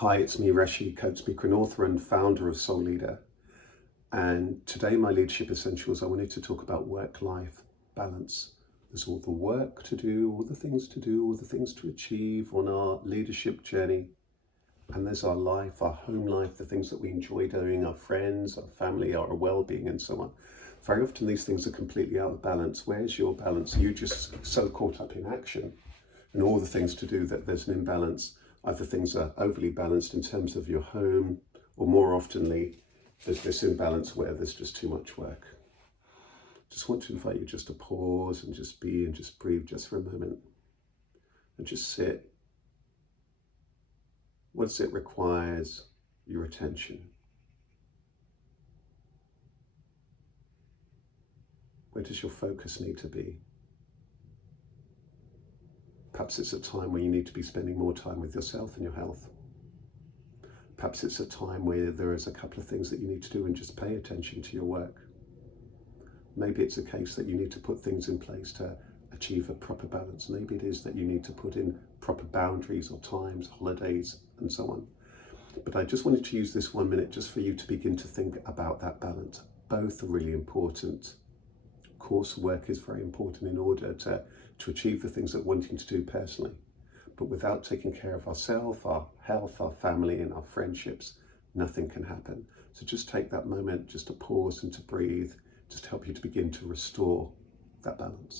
Hi, it's me, Rasheed, coach, speaker, and author and founder of Soul Leader. And today, my leadership essentials, I wanted to talk about work-life balance. There's all the work to do, all the things to do, all the things to achieve on our leadership journey. And there's our life, our home life, the things that we enjoy doing, our friends, our family, our well-being, and so on. Very often these things are completely out of balance. Where's your balance? You're just so caught up in action and all the things to do that there's an imbalance. Either things are overly balanced in terms of your home, or more oftenly, there's this imbalance where there's just too much work. Just want to invite you just to pause and just be and just breathe just for a moment and just sit. What does it requires your attention? Where does your focus need to be? Perhaps it's a time where you need to be spending more time with yourself and your health. Perhaps it's a time where there is a couple of things that you need to do and just pay attention to your work. Maybe it's a case that you need to put things in place to achieve a proper balance. Maybe it is that you need to put in proper boundaries or times, holidays, and so on. But I just wanted to use this 1 minute just for you to begin to think about that balance. Both are really important. Of course, work is very important in order to achieve the things that we're wanting to do personally. But without taking care of ourselves, our health, our family, and our friendships, nothing can happen. So just take that moment just to pause and to breathe, just to help you to begin to restore that balance.